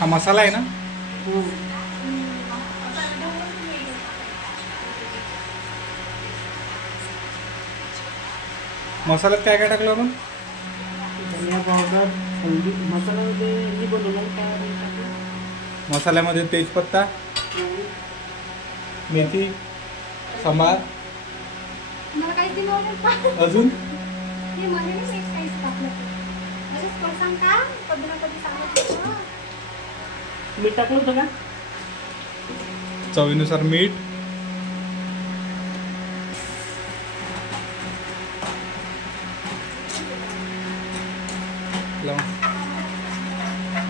हा मसाला आहे ना? मसाल्यात काय काय टाकलं आपण? धनिया पावडर, हळदी, मसाल्यामध्ये हे बनवलं काय टाकलं? मसाल्यामध्ये तेजपत्ता, मेथी, सांबार, अजून मीठ टाकलं होतं का? चवीनुसार मीठ,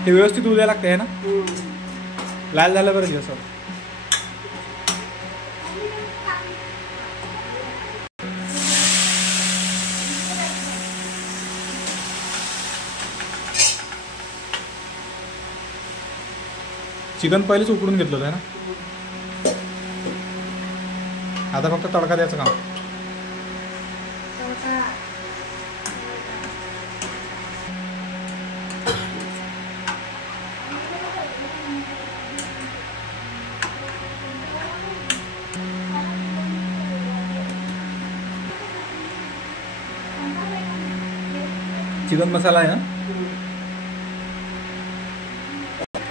हे व्यवस्थित उद्या लागते आहे ना? लाल झालं बरं की असं. चिकन पहिलेच उकडून घेतलं होतं ना? आता फक्त तडका द्यायचं काम. चिकन मसाला आहे ना?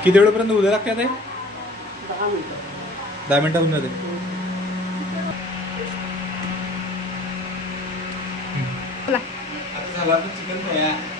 किती वेळपर्यंत उद्या लागते ते? 10 मिनिटं होऊन जाते. आता झाला चिकन तयार.